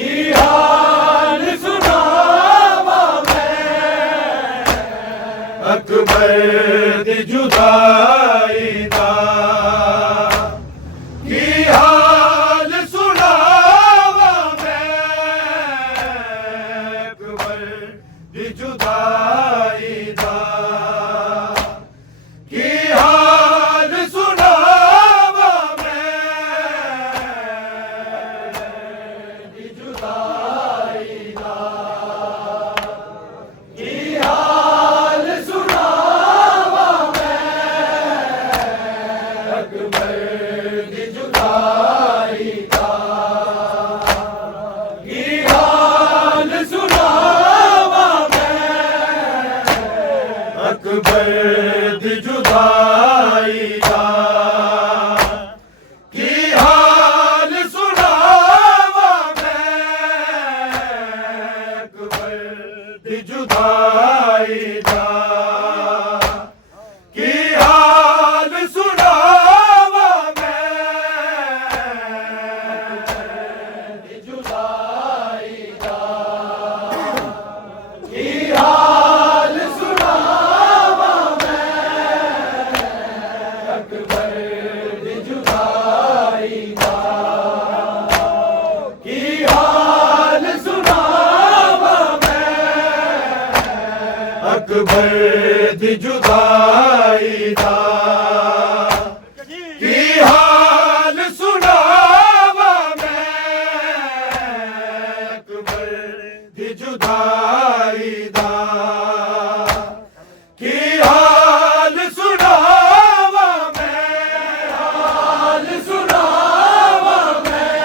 की हाल सुना अकबर दी जुदाई दा की हाल सुनावा मैं, अकबर दी जुदाई दा की हाल सुनावा मैं, दी जुदाई दा की हाल सुनावा मैं, अकबर दी जुदाई दा की हाल सुनावा मैं, अकबर दी जुदाई दा की हाल सुनावा मैं, अकबर दी जुदाई दा की हाल सुनावा मैं, दी जुदाई दा की हाल सुनावा मैं, अकबर दी जुदाई दा की हाल सुनावा मैं, अकबर दी जुदाई दा की हाल सुनावा मैं, अकबर दी जुदाई दा की हाल सुनावा मैं, हाल सुनावा मैं,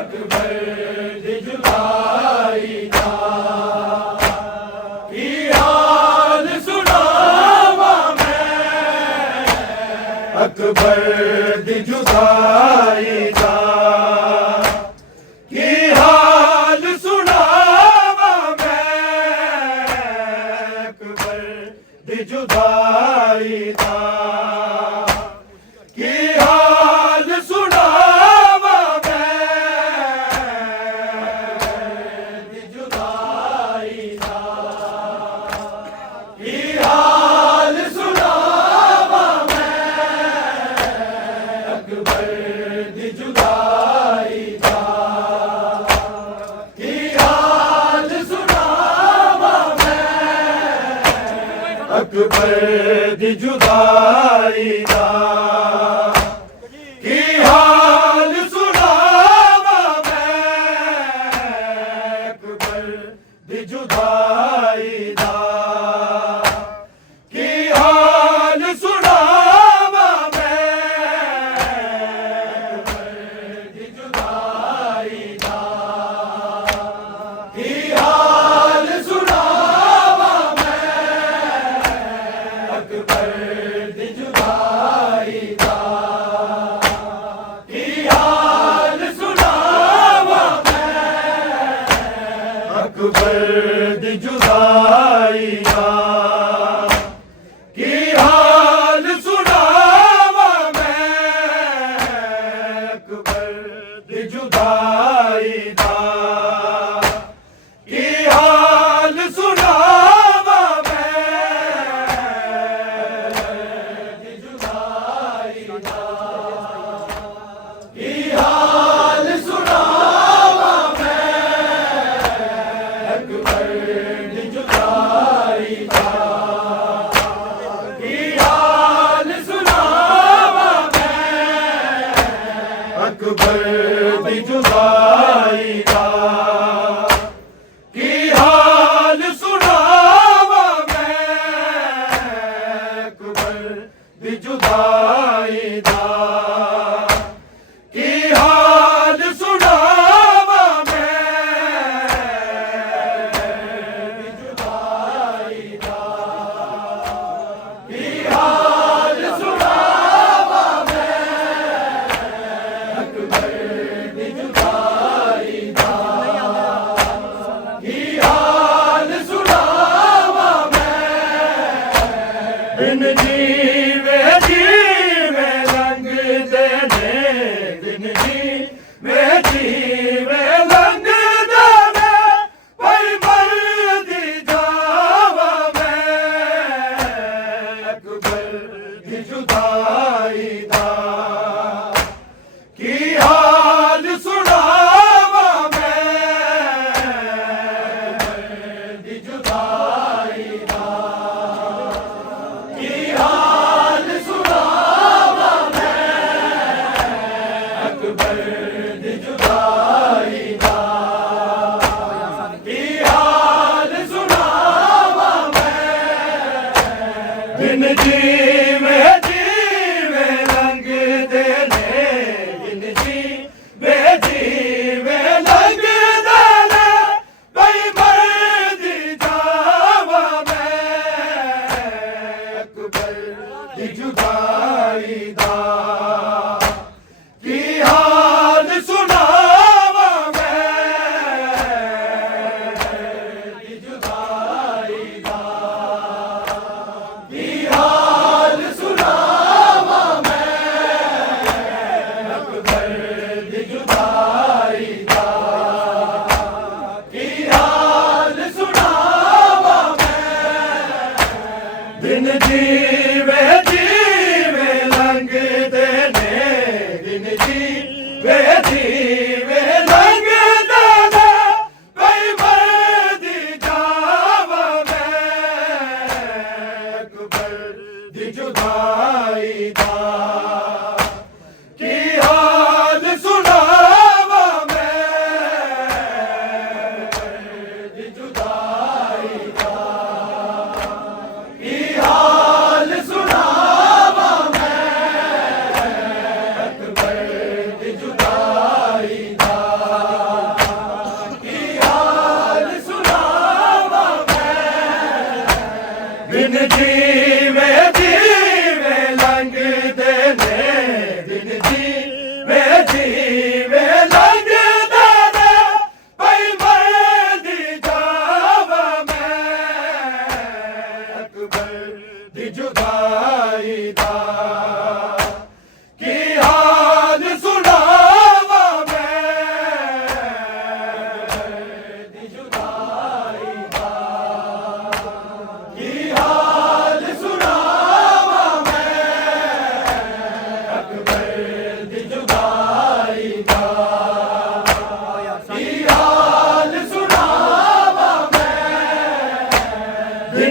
अकबर दी जुदाई दा की हाल सुनावा मैं, अकबर दी जुदाई दा की हाल सुनावा मैं, अकबर दी जुदाई दा की हाल सुनावा मैं, दी जुदाई दा की हाल सुनावा मैं, अकबर दी जुदाई दा की हाल सुनावा मैं, अकबर दी जुदाई दा की हाल सुनावा मैं, अकबर दी जुदाई दा की हाल सुनावा मैं, अकबर दी जुदाई दा की हाल सुनावा मैं, अकबर दी जुदाई दा की हाल सुनावा मैं, अकबर दी जुदाई दा की हाल सुनावा मैं, अकबर दी जुदाई दा की हाल सुनावा मैं, दी जुदाई दा की हाल सुनावा मैं, अकबर दी जुदाई दा की हाल सुनावा मैं, अकबर दी जुदाई दा की हाल सुनावा मैं, अकबर दी जुदाई दा की हाल सुनावा मैं,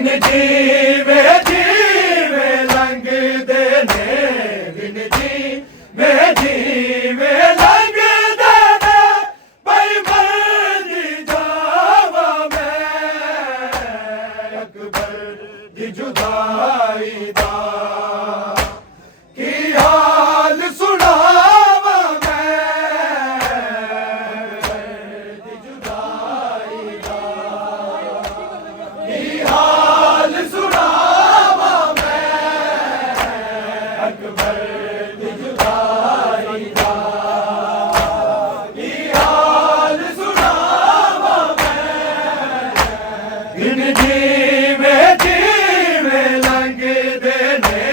दिन जीवे जीवे लंघदे ने दिन जीवे जीवे लंघदे ने भाई मरदी जावा मैं अकबर दी जुदाई दा की हाल सुनावा दिन जीवे जीवे लंघदे ने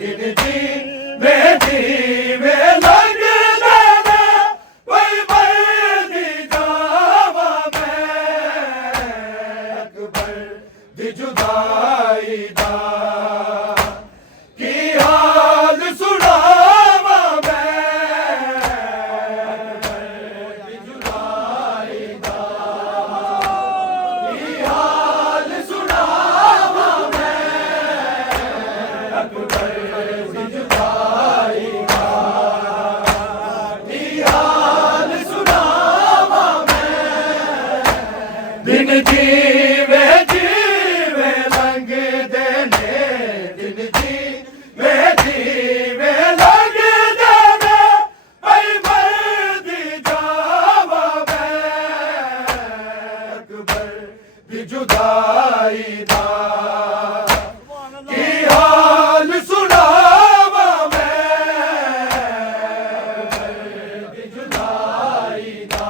दिन जीवे जीवे लंघदे ने कोई मरदी जावा मैं अकबर दी जुदाई दा की हाल सुनावा मैं अकबर दी जुदाई दा की हाल सुनावा मैं अकबर दी जुदाई दा की हाल सुनावा मैं दिन जीवे जीवे लंघदे ने दिन जीवे जीवे लंघदे ने भाई मरदी जावा मैं अकबर दी जुदाई दा की हाल सुनावा मैं अकबर दी जुदाई दा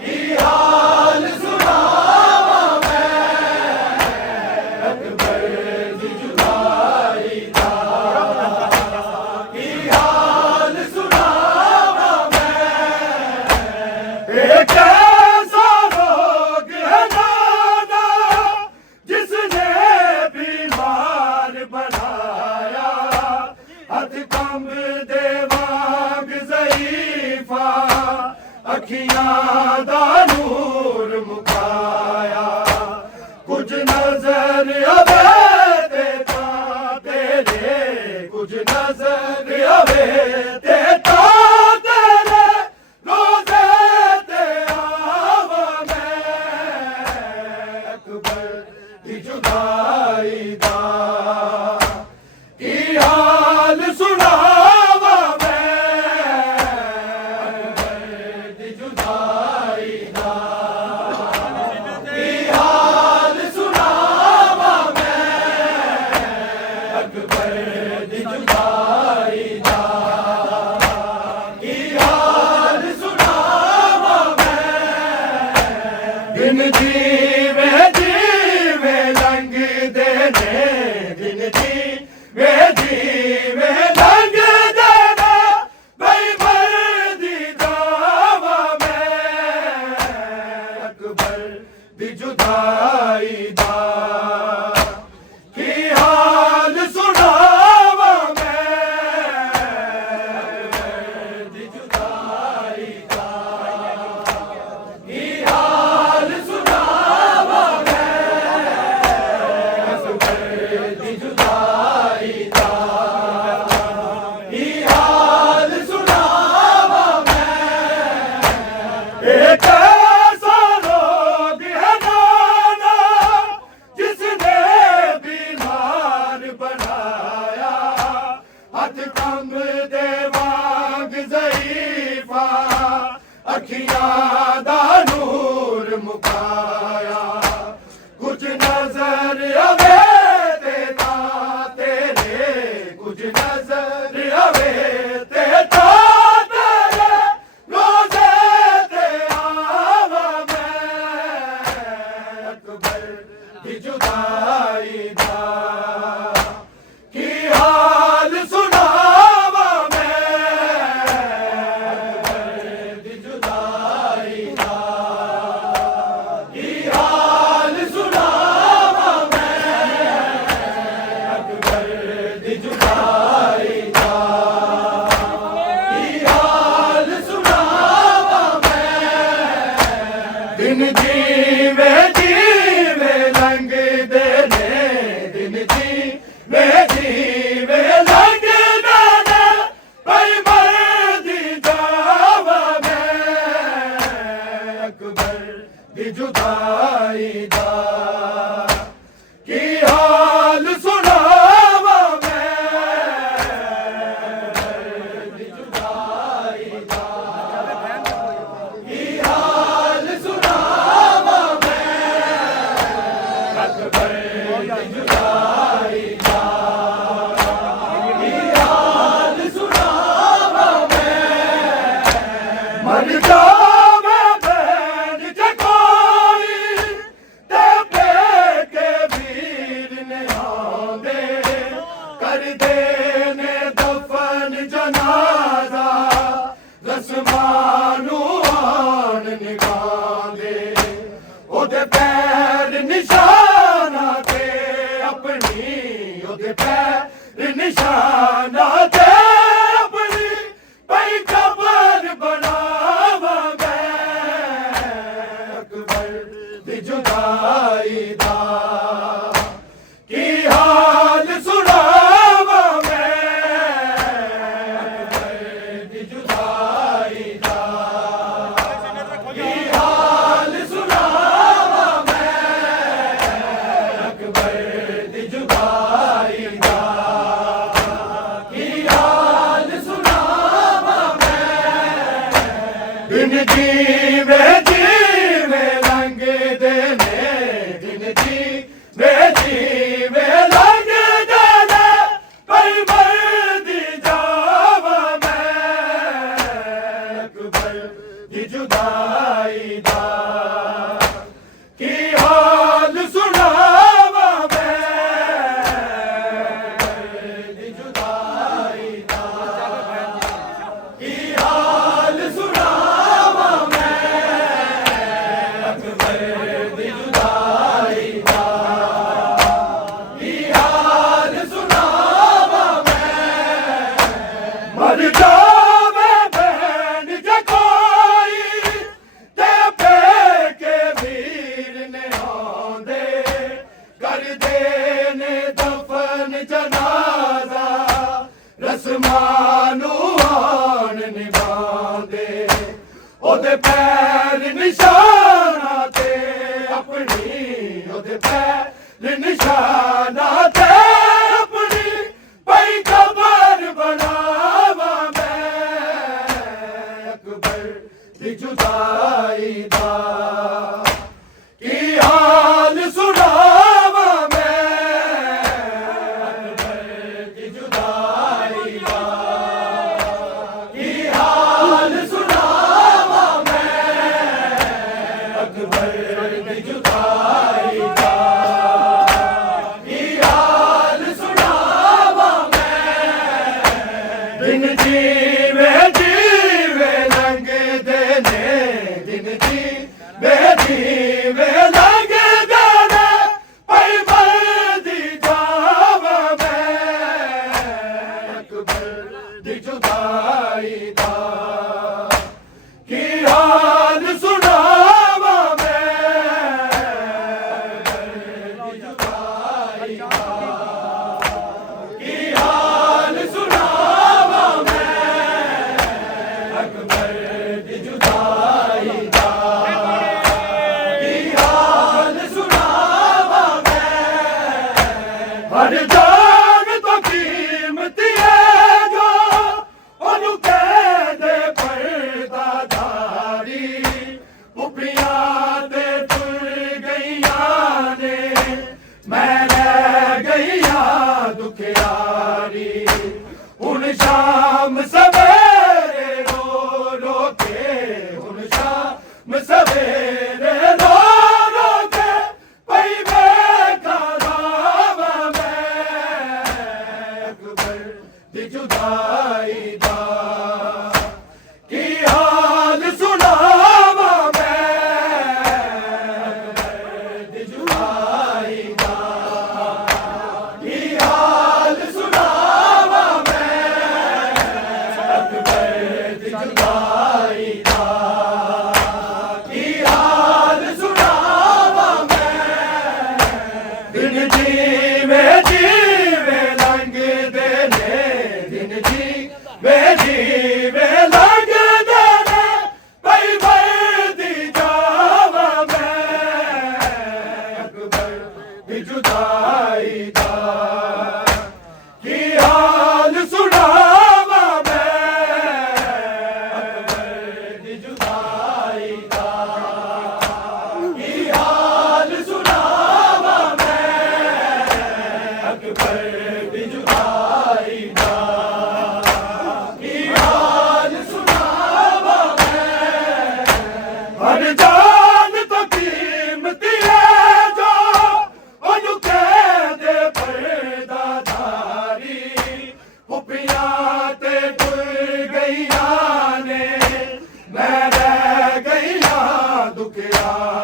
की हाल सुनावा मैं अकबर दी जुदाई दा की हाल सुनावा मैं एक ऐसा रोग है नाना जिसने बीमार बनाया हथ कंब दे वांग ज़ईफ़ा अखियां दा नूर मुकाया कुछ नजर आवे ते तां तेरे कुछ नजर आवे ते तां तेरे रोज़े ते आवा मैं अकबर दी जुदाई दा की हाल सुनावा मैं अकबर दी जुदाई दा की हाल सुनावा मैं अकबर दी जुदाई दा की हाल सुनावा मैं दिन जीवे जीवे लंघदे ने दिन जीवे जीवे लंघदे ने भाई मरदी जावा मैं अकबर दी जुदाई दा की हाल सुनावा मैं अकबर दी जुदाई दा की हाल सुनावा मैं अकबर दी जुदाई दा की हाल सुनावा मैं एक ऐसा रोग है नाना जिसने बीमार बनाया हथ कंब दे वांग ज़ईफ़ा अखियां दा नूर मुकाया कुछ नजर आवे ते तां तेरे कुछ नजर आवे ते तां तेरे रोज़े ते आवा मैं अकबर दी जुदाई दा की हाल सुनावा मैं अकबर दी जुदाई दा की हाल सुनावा मैं अकबर दी जुदाई दा की हाल सुनावा मैं दिन जीवे जीवे लंघदे दी जुदाई दा की हाल सुनावा मैं दी जुदाई दा की हाल सुनावा मैं अकबर दी जुदाई दा की हाल सुनावा मैं मर जावे बहन जे कोई ते बेके वीर ने आंदे कर देने दफन जनाजा रस्मानू आन निगांदे ओदे पैर निशाना ते अपनी ओदे पैर निशाना ते अपनी पई कबर बनावा मैं अकबर दी जुदाई दा की हाल सुनावा मैं अकबर दी जुदाई दा की हाल सुनावा मैं अकबर दी जुदाई दा की हाल सुनावा मैं दिन जीवे जीवे लंघदे ने दिन जीवे लंघदे ने पई मरदी जावा मैं अकबर दी जुदाई दा की हाल सुनावा मैं अकबर दी जुदाई दा की हाल सुनावा मैं अकबर दी जुदाई दा की हाल सुनावा मैं मर जावे बहन जे कोई ते बेके वीर ने आंदे कर देने दफन जनाजा रस्मानू आन निभांदे ओदे पैर निशाना ते अपनी ओदे पैर निशाना ते अपनी पई कबर बनावा मैं अकबर दी जुदाई दा की हाल सुनावा मैं अकबर दी जुदाई दा की हाल सुनावा मैं अकबर दी जुदाई दा की हाल सुनावा मैं दिन जीवे जीवे लंघदे ने दिन जीवे लंघदे ने पई मरदी जावा मैं अकबर दी जुदाई दा की हाल सुनावा मैं अकबर दी जुदाई दा की हाल सुनावा मैं अकबर दी जुदाई दा की हाल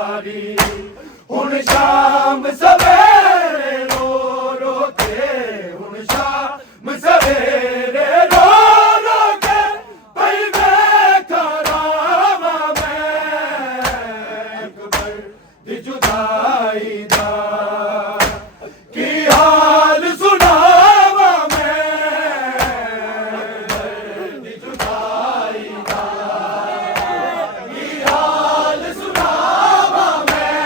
सारी हुण शाम सवेरे रो रो के हुण शाम सवेरे रो रो के भई वेखा रावा मैं अकबर दी जुदाई दा की हाल सुनावा मैं अकबर दी जुदाई दा की हाल सुनावा मैं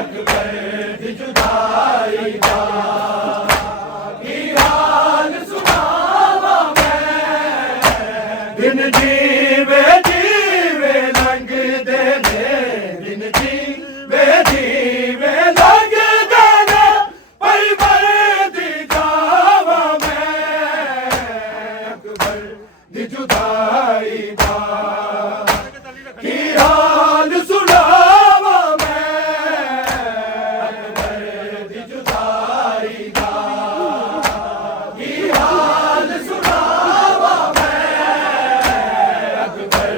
अकबर दी जुदाई दा की हाल सुनावा मैं दिन जीवे जीवे लंघदे ने दिन जीवे जीवे लंघदे ने पई मरदी जावा मैं अकबर दी जुदाई दा की हाल सुनावा मैं अकबर दी जुदाई दा की हाल सुनावा मैं अकबर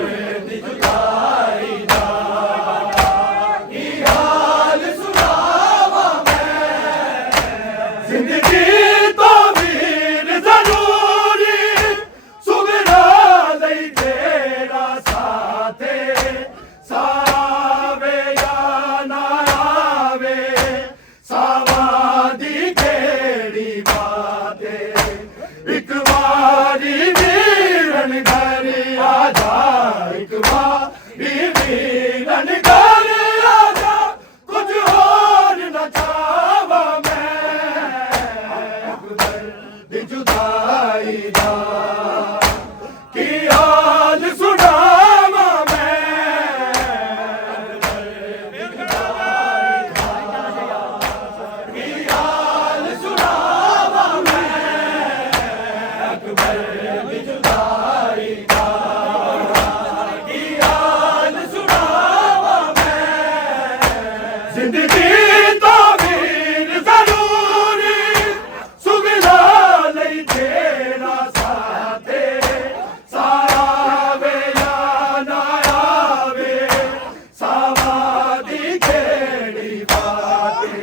दी जुदाई दा की हाल सुनावा मैं जिंदगी तो वीर जरूरी सुगरा लई तेरा साथे सावे या ना आवे सावादी केड़ी बाते एक बारी वीरन घर आ जा एक बारी वीरन घर आ जा कुछ और न चावा मैं अकबर दी जुदाई दा की हाल सुनावा मैं अकबर दी जुदाई दा की हाल सुनावा मैं अकबर दी जुदाई दा की हाल सुनावा मैं जिंदगी तो वीर जरूरी सुगरा लई तेरा साथे सावे या ना आवे सावादी केड़ी बाते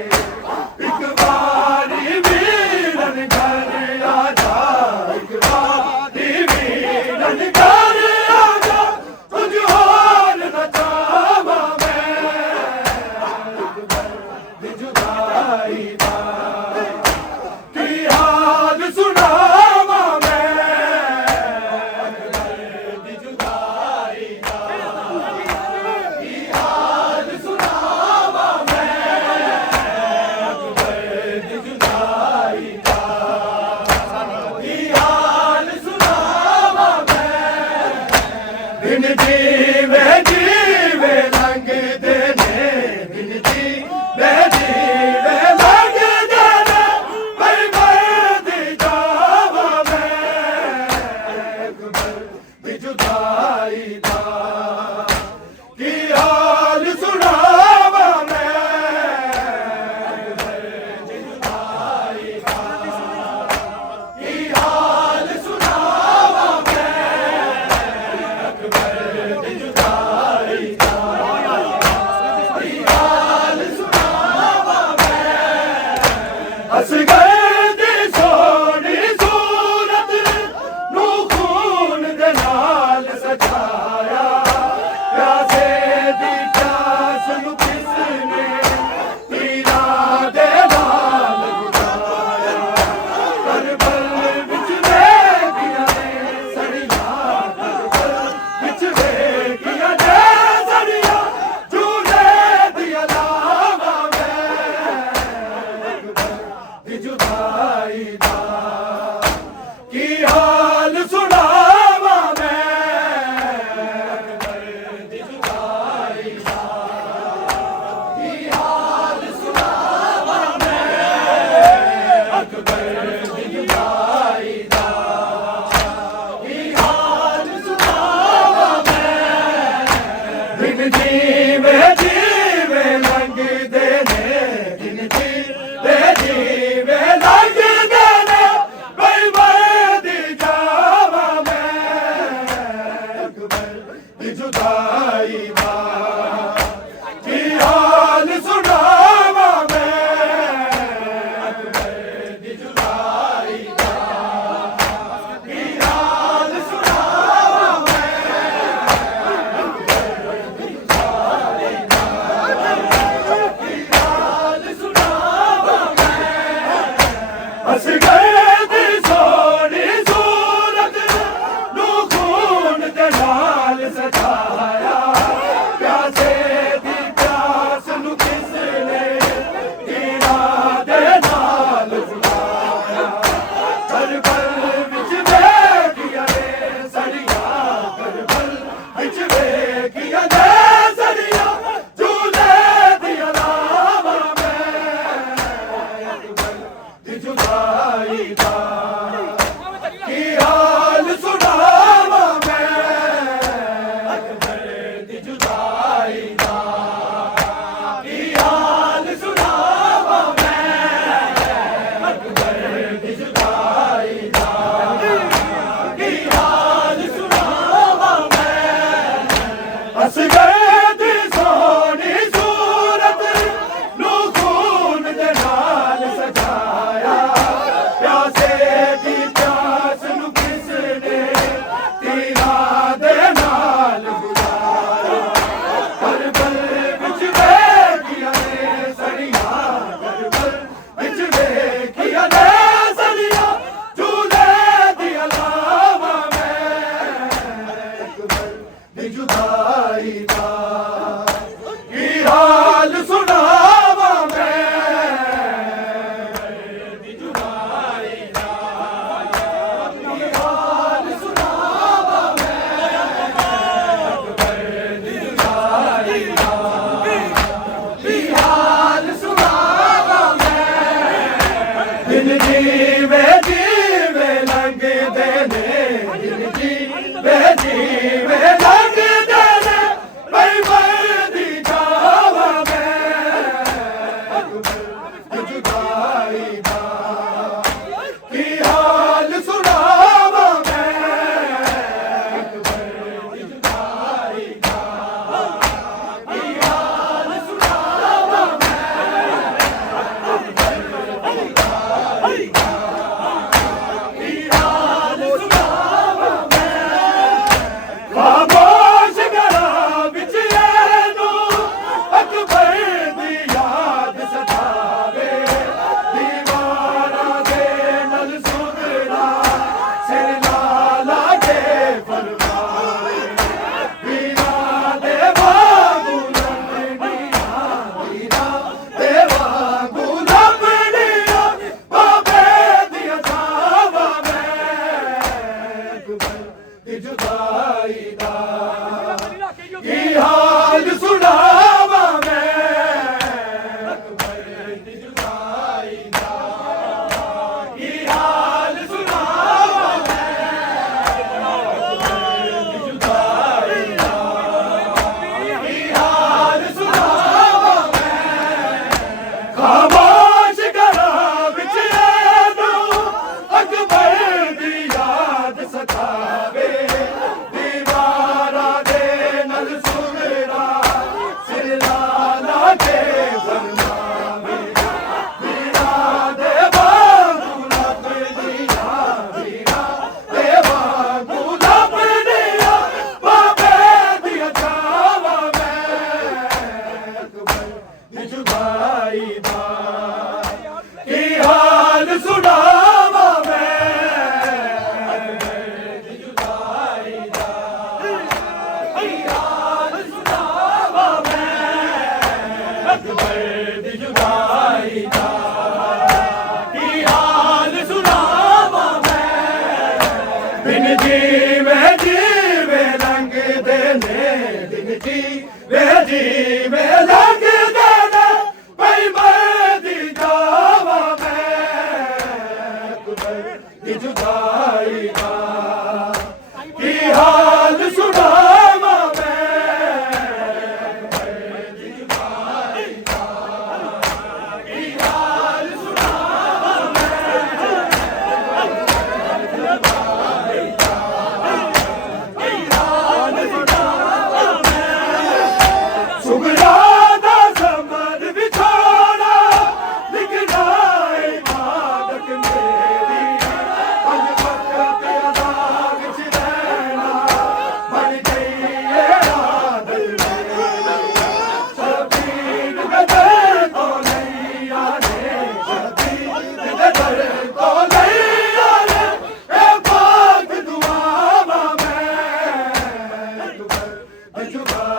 एक बारी वीरन घर आ जा एक बारी वीरन घर आ जा कुछ और न चावा मैं अकबर दी जुदाई दा की हाल सुनावा मैं अकबर दी जुदाई दा की हाल सुनावा मैं अकबर दी जुदाई दा की हाल सुनावा मैं दिन जीवे जीवे लंघदे ने दिन जीवे जीवे लंघदे ने भई मरदी जावा मैं अकबर दी जुदाई दा की हाल सुनावा मैं अकबर दी जुदाई दा की हाल सुनावा मैं अकबर दी जुदाई दा की हाल सुनावा मैं असगर दी सोहनी सूरत नू खून दे नाल सजाया प्यासे दी प्यास नू किसने तीरा दे नाल बुझाया करबल विच वेखिया ने सड़ियां करबल विच वेखिया ने सड़ियां झूले दिया लावा मैं अकबर दी जुदाई झुका